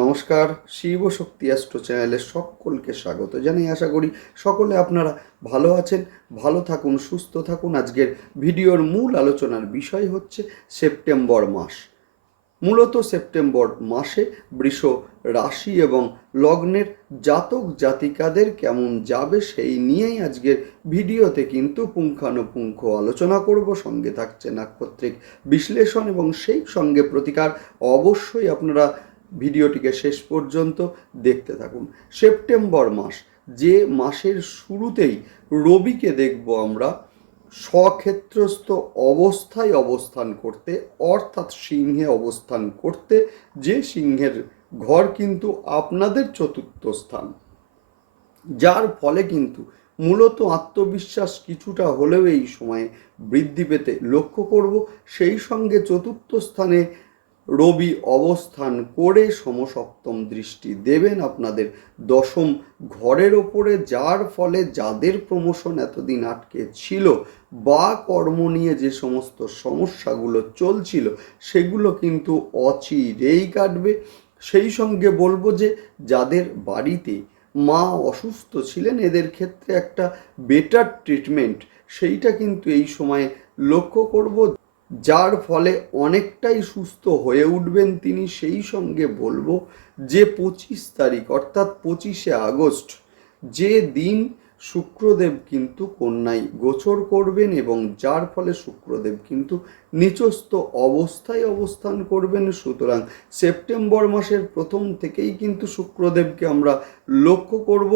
নমস্কার, শিব শক্তি অ্যাস্ট্রো চ্যানেলে সকলকে স্বাগত জানাই। আশা করি সকলে আপনারা ভালো আছেন, ভালো থাকুন, সুস্থ থাকুন। আজকের ভিডিওর মূল আলোচনার বিষয় হচ্ছে সেপ্টেম্বর মাস। মূলত সেপ্টেম্বর মাসে বৃষ রাশি এবং লগ্নের জাতক জাতিকাদের কেমন যাবে সেই নিয়েই আজকের ভিডিওতে কিন্তু পুঙ্খানুপুঙ্খ আলোচনা করব। সঙ্গে থাকছে নাক্ষত্রিক বিশ্লেষণ এবং সেই সঙ্গে প্রতিকার। অবশ্যই আপনারা ভিডিওটিকে শেষ পর্যন্ত দেখতে থাকুন। সেপ্টেম্বর মাস, যে মাসের শুরুতেই রবিকে দেখব আমরা, স্বক্ষেত্রস্থ অবস্থায় অবস্থান করতে, অর্থাৎ সিংহে অবস্থান করতে, যে সিংহের ঘর কিন্তু আপনাদের চতুর্থ স্থান। যার ফলে কিন্তু মূলত আত্মবিশ্বাস কিছুটা হলেও এই সময়ে বৃদ্ধি পেতে লক্ষ্য করব। সেই সঙ্গে চতুর্থ স্থানে রবি অবস্থান করে সমসপ্তম দৃষ্টি দেবেন আপনাদের দশম ঘরের ওপরে, যার ফলে যাদের প্রমোশন এতদিন আটকে ছিল বা কর্ম নিয়ে যে সমস্ত সমস্যাগুলো চলছিল, সেগুলো কিন্তু অচিরেই কাটবে। সেই সঙ্গে বলব যে, যাদের বাড়িতে মা অসুস্থ ছিলেন, এদের ক্ষেত্রে একটা বেটার ট্রিটমেন্ট সেইটা কিন্তু এই সময়ে লক্ষ্য করব। যার ফলে অনেকটাই সুস্থ হয়ে উঠবেন তিনি, সেই সঙ্গে বলব যে পঁচিশ তারিখ, অর্থাৎ পঁচিশে আগস্ট, যে দিন শুক্রদেব কিন্তু কন্যায় গোচর করবেন এবং যার ফলে শুক্রদেব কিন্তু নিচস্থ অবস্থায় অবস্থান করবেন। সুতরাং সেপ্টেম্বর মাসের প্রথম থেকেই কিন্তু শুক্রদেবকে আমরা লক্ষ্য করব।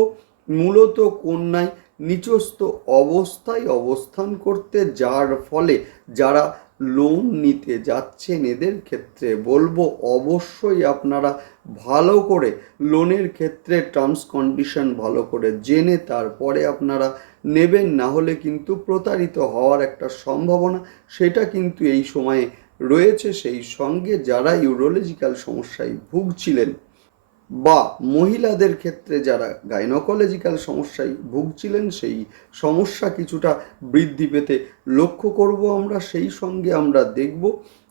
মূলত কন্যায় নিচস্থ অবস্থায় অবস্থান করতে, যার ফলে যারা লোন নিতে যাচ্ছেন এদের ক্ষেত্রে, বলব অবশ্যই আপনারা ভালো করে লোনের ক্ষেত্রে টার্মস কন্ডিশন ভালো করে জেনে তারপরে আপনারা নেবেন না হলে কিন্তু প্রতারিত হওয়ার একটা সম্ভাবনা সেটা কিন্তু এই সময়ে রয়েছে। সেই সঙ্গে যারা ইউরোলজিক্যাল সমস্যায় ভুগছিলেন বা মহিলাদের ক্ষেত্রে যারা গাইনোকোলজিক্যাল সমস্যায় ভুগছিলেন, সেই সমস্যা কিছুটা বৃদ্ধি পেতে লক্ষ্য করব আমরা, সেই সঙ্গে আমরা দেখব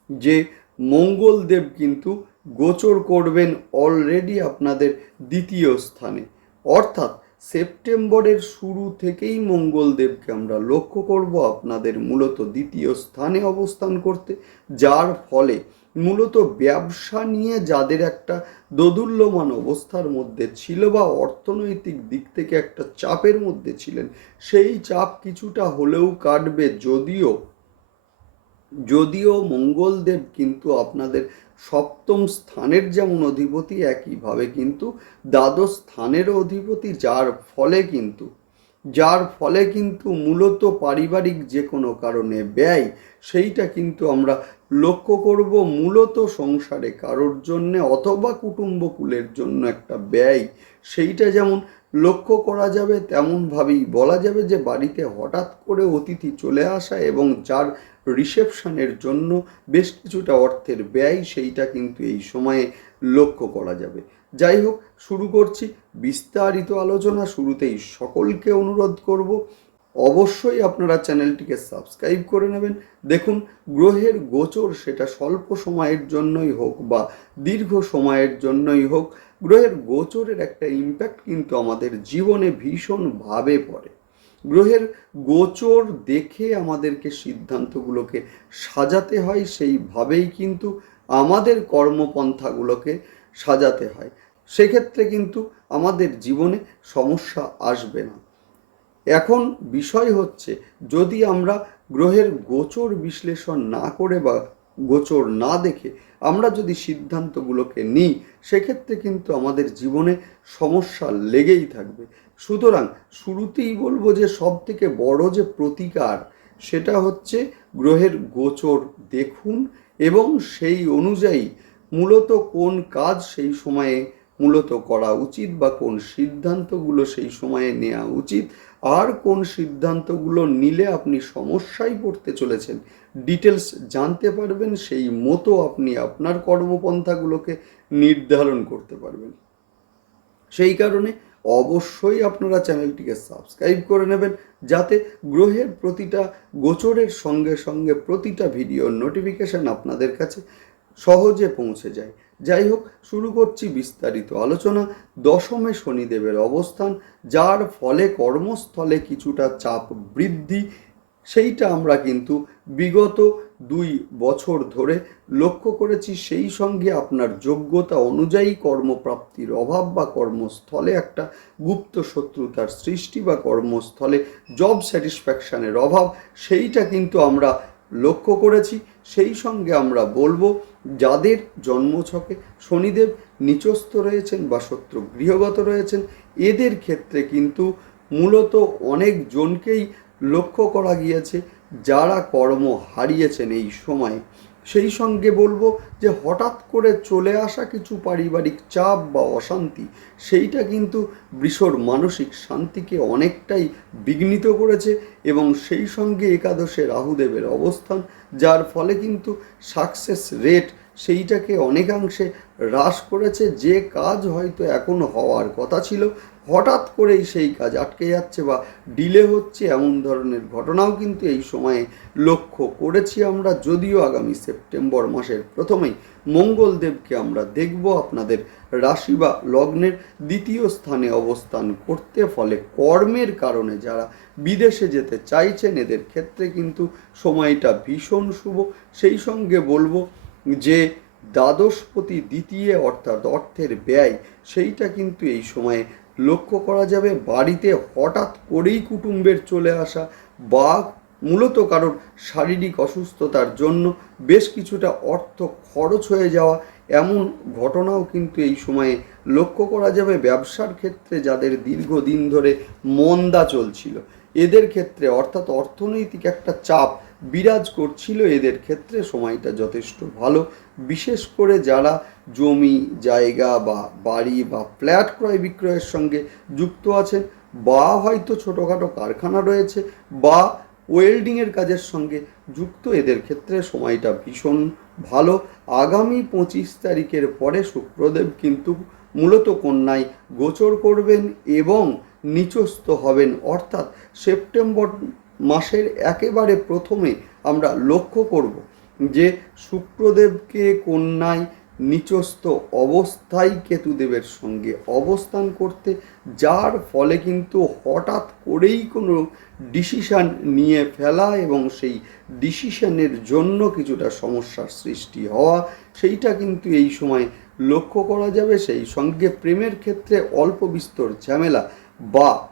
যে মঙ্গলদেব কিন্তু গোচর করবেন অলরেডি আপনাদের দ্বিতীয় স্থানে। অর্থাৎ সেপ্টেম্বরের শুরু থেকেই মঙ্গলদেবকে আমরা লক্ষ্য করব আপনাদের মূলত দ্বিতীয় স্থানে অবস্থান করতে, যার ফলে মূলত ব্যবসা নিয়ে যাদের একটা দোদুল্যমান অবস্থার মধ্যে ছিল বা অর্থনৈতিক দিক থেকে একটা চাপের মধ্যে ছিলেন, সেই চাপ কিছুটা হলেও কাটবে যদিও যদিও মঙ্গলদেব কিন্তু আপনাদের সপ্তম স্থানের যেমন অধিপতি, একইভাবে কিন্তু দ্বাদশ স্থানের অধিপতি, যার ফলে কিন্তু যার ফলে কিন্তু মূলত পারিবারিক যে কোনো কারণে ব্যয়, সেইটা কিন্তু আমরা লক্ষ্য করব মূলত সংসারে। কারোর জন্যে অথবা কুটুম্বকুলের জন্য একটা ব্যয়, সেইটা যেমন লক্ষ্য করা যাবে, তেমনভাবেই বলা যাবে যে বাড়িতে হঠাৎ করে অতিথি চলে আসা এবং যার রিসেপশনের জন্য বেশ কিছুটা অর্থের ব্যয়, সেইটা কিন্তু এই সময়ে লক্ষ্য করা যাবে। যাই হোক, শুরু করছি বিস্তারিত আলোচনা শুরুতেই সকলকে অনুরোধ করব, অবশ্যই আপনারা চ্যানেলটিকে সাবস্ক্রাইব করে নেবেন। দেখুন, গ্রহের গোচর সেটা স্বল্প সময়ের জন্যই হোক বা দীর্ঘ সময়ের জন্যই হোক, গ্রহের গোচরের একটা ইম্প্যাক্ট কিন্তু আমাদের জীবনে ভীষণভাবে পড়ে। গ্রহের গোচর দেখে আমাদেরকে সিদ্ধান্তগুলোকে সাজাতে হয়, সেইভাবেই কিন্তু আমাদের কর্মপন্থাগুলোকে সাজাতে হয়। সেক্ষেত্রে কিন্তু আমাদের জীবনে সমস্যা আসবে না। এখন বিষয় হচ্ছে, যদি আমরা গ্রহের গোচর বিশ্লেষণ না করে বা গোচর না দেখে আমরা যদি সিদ্ধান্তগুলোকে নিই, সেক্ষেত্রে কিন্তু আমাদের জীবনে সমস্যা লেগেই থাকবে। সুতরাং শুরুতেই বলব যে সব থেকে বড় যে প্রতিকার, সেটা হচ্ছে গ্রহের গোচর দেখুন এবং সেই অনুযায়ী মূলত কোন কাজ সেই সময়ে মূলত করা উচিত বা কোন সিদ্ধান্তগুলো সেই সময়ে নেওয়া উচিত, আর কোন সিদ্ধান্তগুলো নিলে আপনি সমস্যায় পড়তে চলেছেন ডিটেলস জানতে পারবেন, সেই মতো আপনি আপনার কর্মপন্থাগুলোকে নির্ধারণ করতে পারবেন। সেই কারণে অবশ্যই আপনারা চ্যানেলটিকে সাবস্ক্রাইব করে নেবেন, যাতে গ্রহের প্রতিটা গোচরের সঙ্গে সঙ্গে প্রতিটা ভিডিওর নোটিফিকেশান আপনাদের কাছে সহজে পৌঁছে যায়। যাই হোক, শুরু করছি বিস্তারিত আলোচনা। দশমে শনিদেবের অবস্থান, যার ফলে কর্মস্থলে কিছুটা চাপ বৃদ্ধি। সেইটা আমরা কিন্তু বিগত দুই বছর ধরে লক্ষ্য করেছি। সেই সঙ্গে আপনার যোগ্যতা অনুযায়ী কর্মপ্রাপ্তির অভাব বা কর্মস্থলে একটা গুপ্ত শত্রুতার সৃষ্টি বা কর্মস্থলে জব স্যাটিসফ্যাকশানের অভাব, সেইটা কিন্তু আমরা লক্ষ্য করেছি। সেই সঙ্গে আমরা বলব যাদের জন্মছকে শনিদেব নিচস্থ রয়েছেন বা শত্রু গৃহগত রয়েছেন, এদের ক্ষেত্রে কিন্তু মূলত অনেক জনকেই লক্ষ্য করা গিয়েছে যারা কর্ম হারিয়েছেন এই সময়। সেই সঙ্গে বলব যে হঠাৎ করে চলে আসা কিছু পারিবারিক চাপ বা অশান্তি, সেইটা কিন্তু বৃষর মানসিক শান্তিকে অনেকটাই বিঘ্নিত করেছে এবং সেই সঙ্গে একাদশে রাহুদেবের অবস্থান, যার ফলে কিন্তু সাকসেস রেট সেইটাকে অনেকাংশে হ্রাস করেছে। যে কাজ হয়তো এখনও হওয়ার কথা ছিল হঠাৎ করেই সেই কাজ আটকে যাচ্ছে বা ডিলে হচ্ছে এমন ধরনের ঘটনাও কিন্তু এই সময়ে লক্ষ্য করেছি আমরা। যদিও আগামী সেপ্টেম্বর মাসের প্রথমেই মঙ্গলদেবকে আমরা দেখব আপনাদের রাশি বা লগ্নের দ্বিতীয় স্থানে অবস্থান করতে। ফলে কর্মের কারণে যারা বিদেশে যেতে চাইছেন, এদের ক্ষেত্রে কিন্তু সময়টা ভীষণ শুভ। সেই সঙ্গে বলব যে দ্বাদশপতি দ্বিতীয় অর্থাৎ অর্থের ব্যয়, সেইটা কিন্তু এই সময়ে লক্ষ্য করা যাবে বাড়িতে হঠাৎ করেই কুটুম্বের চলে আসা বা মূলত কারোর শারীরিক অসুস্থতার জন্য বেশ কিছুটা অর্থ খরচ হয়ে যাওয়া এমন ঘটনাও কিন্তু এই সময়ে লক্ষ্য করা যাবে ব্যবসার ক্ষেত্রে যাদের দীর্ঘদিন ধরে মন্দা চলছিল। এদের ক্ষেত্রে অর্থাৎ অর্থনৈতিক একটা চাপ বিরাজ করছিল, এদের ক্ষেত্রে সময়টা যথেষ্ট ভালো। বিশেষ করে যারা জমি, জায়গা বা বাড়ি বা ফ্ল্যাট ক্রয় বিক্রয়ের সঙ্গে যুক্ত আছেন বা হয়তো ছোটোখাটো কারখানা রয়েছে বা ওয়েল্ডিংয়ের কাজের সঙ্গে যুক্ত, এদের ক্ষেত্রে সময়টা ভীষণ ভালো। আগামী পঁচিশ তারিখের পরে শুক্রদেব কিন্তু মূলত কন্যায় গোচর করবেন এবং নিচস্থ হবেন। অর্থাৎ সেপ্টেম্বর মাসের একেবারে প্রথমে আমরা লক্ষ্য করব যে শুক্রদেবকে কন্যায় নিচস্থ অবস্থায় কেতুদেবের সঙ্গে অবস্থান করতে, যার ফলে কিন্তু হঠাৎ করেই কোনো ডিসিশান নিয়ে ফেলা এবং সেই ডিসিশানের জন্য কিছুটা সমস্যার সৃষ্টি হওয়া, সেইটা কিন্তু এই সময় লক্ষ্য করা যাবে। সেই সঙ্গে প্রেমের ক্ষেত্রে অল্প বিস্তর ঝামেলা বা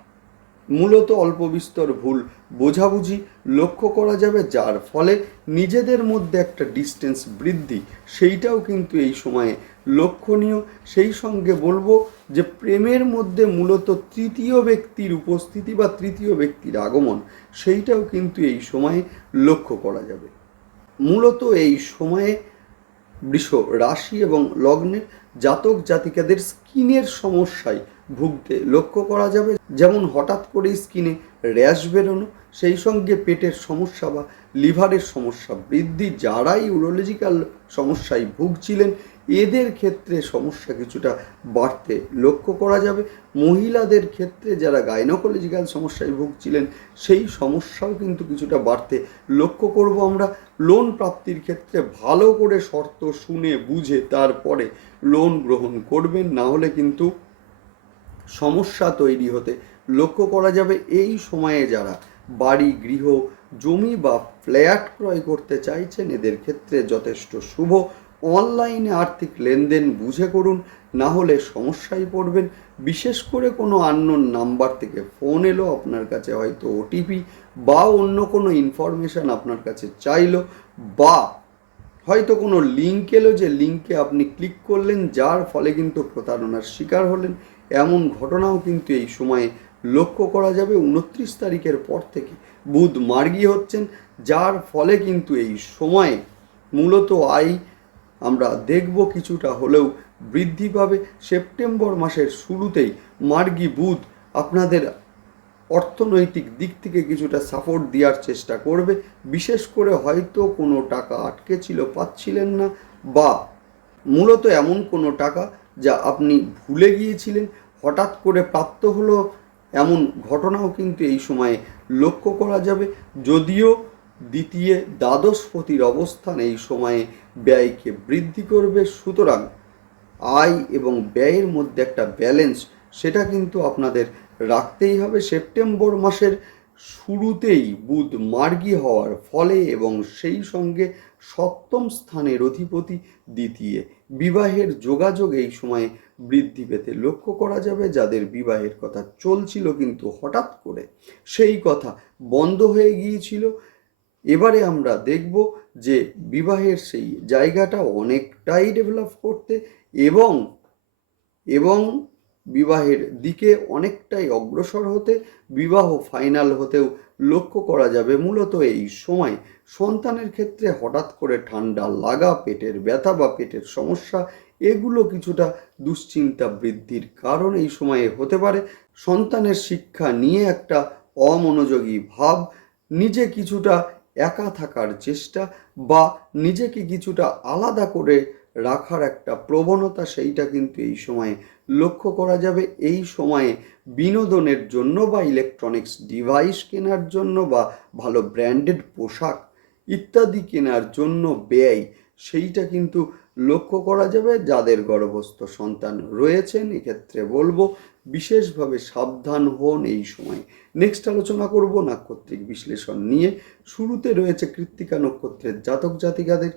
মূলত অল্প বিস্তর ভুল বোঝাবুঝি লক্ষ্য করা যাবে, যার ফলে নিজেদের মধ্যে একটা ডিস্টেন্স বৃদ্ধি। সেইটাও কিন্তু এই সময়ে লক্ষণীয়। সেই সঙ্গে বলব যে, প্রেমের মধ্যে মূলত তৃতীয় ব্যক্তির উপস্থিতি বা তৃতীয় ব্যক্তির আগমন, সেইটাও কিন্তু এই সময়ে লক্ষ্য করা যাবে। মূলত এই সময়ে বৃষ রাশি এবং লগ্নের জাতক জাতিকাদের স্কিনের সমস্যায় ভুগতে লক্ষ্য করা যাবে। যেমন হঠাৎ করে স্কিনে র্যাশ বেরোনো, সেই সঙ্গে পেটের সমস্যা বা লিভারের সমস্যা বৃদ্ধি, যারাই ইউরোলজিক্যাল সমস্যায় ভুগছিলেন, এদের ক্ষেত্রে সমস্যা কিছুটা বাড়তে লক্ষ্য করা যাবে। মহিলাদের ক্ষেত্রে যারা গাইনোকোলজিক্যাল সমস্যায় ভুগছিলেন, সেই সমস্যাও কিন্তু কিছুটা বাড়তে লক্ষ্য করব আমরা। লোন প্রাপ্তির ক্ষেত্রে ভালো করে শর্ত শুনে বুঝে তারপরে লোন গ্রহণ করবেন, না হলে কিন্তু সমস্যা তৈরি হতে লক্ষ্য করা যাবে এই সময়ে যারা বাড়ি, গৃহ, জমি বা ফ্ল্যাট ক্রয় করতে চাইছেন, এদের ক্ষেত্রে যথেষ্ট শুভ। অনলাইনে আর্থিক লেনদেন বুঝে করুন, না হলে সমস্যায় পড়বেন। বিশেষ করে কোনো আননোন নাম্বার থেকে ফোন এলো আপনার কাছে হয়তো ওটিপি বা অন্য কোনো ইনফরমেশান আপনার কাছে চাইলো বা হয়তো কোনো লিঙ্ক এলো যে লিঙ্কে আপনি ক্লিক করলেন, যার ফলে কিন্তু প্রতারণার শিকার হলেন। এমন ঘটনাও কিন্তু এই সময়ে লক্ষ্য করা যাবে উনত্রিশ তারিখের পর থেকে। বুধ মার্গী হচ্ছেন, যার ফলে কিন্তু এই সময়ে মূলত আয় আমরা দেখব কিছুটা হলেও বৃদ্ধি পাবে। সেপ্টেম্বর মাসের শুরুতেই মার্গী বুধ আপনাদের অর্থনৈতিক দিক থেকে কিছুটা সাপোর্ট দেওয়ার চেষ্টা করবে। বিশেষ করে হয়তো কোনো টাকা আটকে ছিল, পাচ্ছিলেন না বা মূলত এমন কোনো টাকা যা আপনি ভুলে গিয়েছিলেন হঠাৎ করে প্রাপ্ত হলো এমন ঘটনাও কিন্তু এই সময়ে লক্ষ্য করা যাবে। যদিও দ্বিতীয় দ্বাদশপতির অবস্থান এই সময়ে ব্যয়কে বৃদ্ধি করবে, সুতরাং আয় এবং ব্যয়ের মধ্যে একটা ব্যালেন্স সেটা কিন্তু আপনাদের রাখতেই হবে। সেপ্টেম্বর মাসের শুরুতেই বুধ মার্গী হওয়ার ফলে এবং সেই সঙ্গে সপ্তম স্থানের অধিপতি দ্বিতীয় বিবাহের যোগাযোগ এই সময়ে বৃদ্ধি পেতে লক্ষ্য করা যাবে। যাদের বিবাহের কথা চলছিল কিন্তু হঠাৎ করে সেই কথা বন্ধ হয়ে গিয়েছিল। এবারে আমরা দেখব যে বিবাহের সেই জায়গাটা অনেকটাই ডেভেলপ করতে এবং এবং বিবাহের দিকে অনেকটাই অগ্রসর হতে, বিবাহ ফাইনাল হতেও লক্ষ্য করা যাবে মূলত এই সময়। সন্তানের ক্ষেত্রে হঠাৎ করে ঠান্ডা লাগা, পেটের ব্যথা বা পেটের সমস্যা, এগুলো কিছুটা দুশ্চিন্তা বৃদ্ধির কারণ এই সময়ে হতে পারে। সন্তানের শিক্ষা নিয়ে একটা অমনোযোগী ভাব, নিজে কিছুটা একা থাকার চেষ্টা বা নিজেকে কিছুটা আলাদা করে রাখার একটা প্রবণতা, সেইটা কিন্তু এই সময়ে লক্ষ্য করা যাবে এই সময়ে বিনোদনের জন্য বা ইলেকট্রনিক্স ডিভাইস কেনার জন্য বা ভালো ব্র্যান্ডেড পোশাক ইত্যাদি কেনার জন্য ব্যয়, সেইটা কিন্তু লক্ষ্য করা যাবে। যাদের গর্ভস্থ সন্তান রয়েছেন, এক্ষেত্রে বলব বিশেষভাবে সাবধান হন এই সময়। নেক্সট আলোচনা করব নাক্ষত্রিক বিশ্লেষণ নিয়ে। শুরুতে রয়েছে কৃত্তিকা নক্ষত্রের জাতক জাতিকাদের।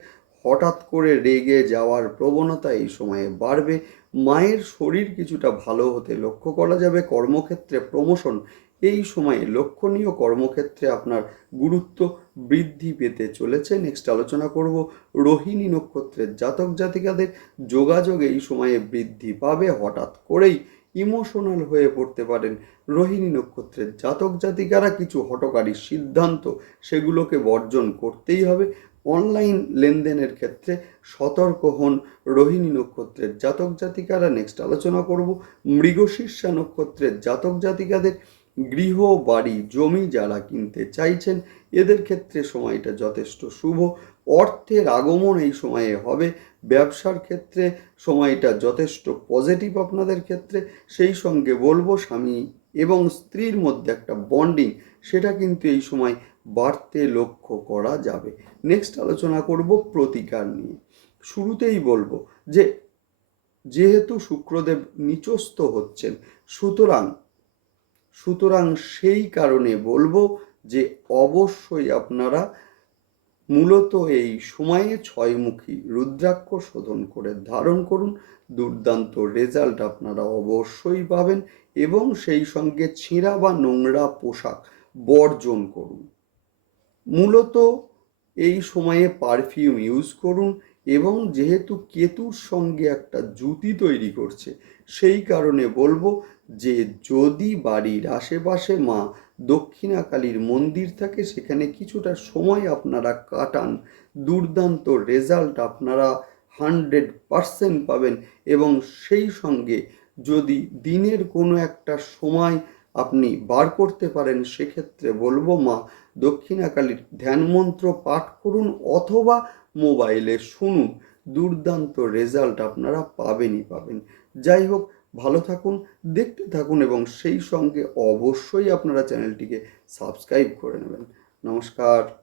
হঠাৎ করে রেগে যাওয়ার প্রবণতা এই সময়ে বাড়বে। মায়ের শরীর কিছুটা ভালো হতে লক্ষ্য করা যাবে কর্মক্ষেত্রে প্রমোশন। এই সময়ে লক্ষণীয় কর্মক্ষেত্রে আপনার গুরুত্ব বৃদ্ধি পেতে চলেছে। নেক্সট আলোচনা করব রোহিণী নক্ষত্রের জাতক জাতিকাদের। যোগাযোগ এই সময়ে বৃদ্ধি পাবে। হঠাৎ করেই ইমোশনাল হয়ে পড়তে পারেন রোহিণী নক্ষত্রের জাতক জাতিকারা। কিছু হটকারী সিদ্ধান্ত সেগুলোকে বর্জন করতেই হবে। অনলাইন লেনদেনের ক্ষেত্রে সতর্ক হন রোহিণী নক্ষত্রের জাতক জাতিকারা। নেক্সট আলোচনা করব মৃগশীর্ষা নক্ষত্রের জাতক জাতিকাদের। গৃহ, বাড়ি, জমি যারা কিনতে চাইছেন, এদের ক্ষেত্রে সময়টা যথেষ্ট শুভ। অর্থের আগমন এই সময়ে হবে। ব্যবসার ক্ষেত্রে সময়টা যথেষ্ট পজিটিভ আপনাদের ক্ষেত্রে। সেই সঙ্গে বলব স্বামী এবং স্ত্রীর মধ্যে একটা বন্ডিং সেটা কিন্তু এই সময় বাড়তে লক্ষ্য করা যাবে। নেক্সট আলোচনা করব প্রতিকার নিয়ে। শুরুতেই বলব যে, যেহেতু শুক্রদেব নিচস্থ হচ্ছেন, সুতরাং সুতরাং সেই কারণে বলব যে, অবশ্যই আপনারা মূলত এই সময়ে ছয়মুখী রুদ্রাক্ষ শোধন করে ধারণ করুন। দুর্দান্ত রেজাল্ট আপনারা অবশ্যই পাবেন এবং সেই সঙ্গে ছেঁড়া বা নোংরা পোশাক বর্জন করুন। মূলত এই সময়ে পারফিউম ইউজ করুন এবং যেহেতু কেতুর সঙ্গে একটা জুতি তৈরি করছে, সেই কারণে বলব যে যদি বাড়ির আশেপাশে মা দক্ষিণাকালীর মন্দির থাকে, সেখানে কিছুটা সময় আপনারা কাটান। দুর্দান্ত রেজাল্ট আপনারা হান্ড্রেড পারসেন্ট পাবেন এবং সেই সঙ্গে যদি দিনের কোনো একটা সময় আপনি বার করতে পারেন, সেক্ষেত্রে বলব মা দক্ষিণাকালীর ধ্যান মন্ত্র পাঠ করুন অথবা মোবাইলে শুনুন। দুর্দান্ত রেজাল্ট আপনারা পাবেনই পাবেন। যাই হোক, ভালো থাকুন, দেখতে থাকুন এবং সেই সঙ্গে অবশ্যই আপনারা চ্যানেলটিকে সাবস্ক্রাইব করে নেবেন। নমস্কার।